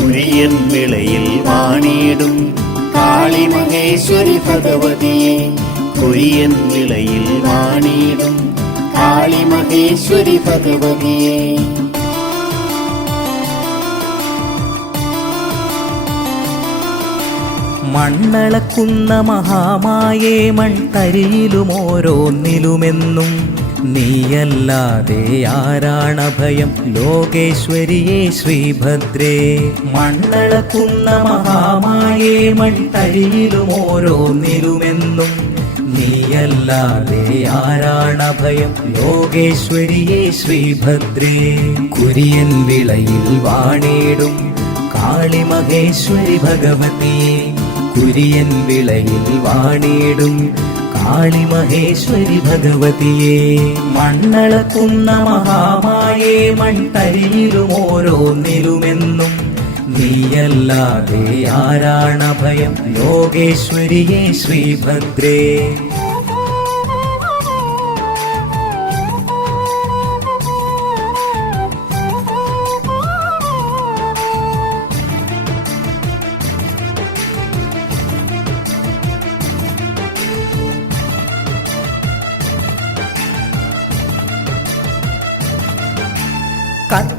കുരിയൻ വിളയിൽ വാണിടും കാളി മഹേശ്വരി ഭഗവതിയെ, കുരിയൻ വിളയിൽ വാണിടും കാളി മഹേശ്വരി ഭഗവതിയെ. മണ്ണളക്കുന്ന മഹാമായേ മൺതരിയിലും ഓരോന്നിലുമെന്നും നീയല്ലാതെ ആരാണഭയം ലോകേശ്വരിയേ ശ്രീഭദ്രേ. മണ്ണളക്കുന്ന മഹാമായേ മൺതരിയിലും ഓരോന്നിലുമെന്നും നീയല്ലാതെ ആരാണഭയം ലോകേശ്വരിയേ ശ്രീഭദ്രേ. കുരിയൻ വിളയിൽ വാണിടും കാളി മഹേശ്വരി ഭഗവതിയെ, കുരിയൻ വിളയിൽ വാണിടും കാളി മഹേശ്വരി ഭഗവതിയെ. മണ്ണളക്കുന്ന മഹാമായേ മൺതരിയിലും ഓരോന്നിലുമെന്നും നീയല്ലാതെ ആരാണഭയം ലോകേശ്വരിയേ ശ്രീഭദ്രേ.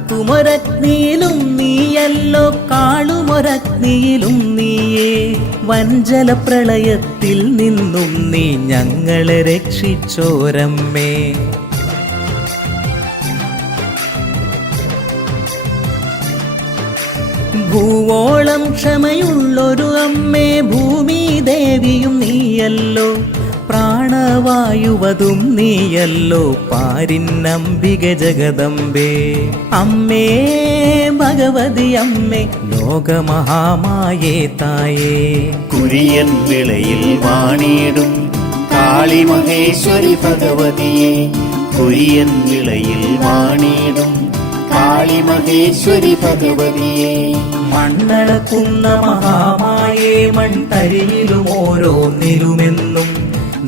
കത്തുമൊരഗ്നിയിലും നീയല്ലോ കാളുമൊരഗ്നിയിലും നീയേ. വഞ്ചല പ്രളയത്തിൽ നിന്നും നീ ഞങ്ങളെ രക്ഷിച്ചോരമ്മേ. ഭൂവോളം ക്ഷമയുള്ളൊരു അമ്മേ ഭൂമി ദേവിയും നീയല്ലോ. പ്രാണവായുവതും നീയല്ലോ പാരിന്നംബിക ജഗദംബേ. അമ്മേ ഭഗവതി അമ്മേ ലോകമഹാമായേ തായേ. കുരിയൻ വിളയിൽ വാണിടും കാളി മഹേശ്വരി ഭഗവതിയെ, കുരിയൻ വിളയിൽ വാണിടും കാളി മഹേശ്വരി ഭഗവതിയെ. മണ്ണളക്കുന്ന മഹാമായേ മൺതരിയിലും ഓരോന്നിലുമെന്നും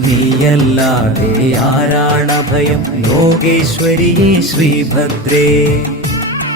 നീയല്ലാതെ ആരാണഭയം ലോകേശ്വരിയേ ശ്രീഭദ്രേ.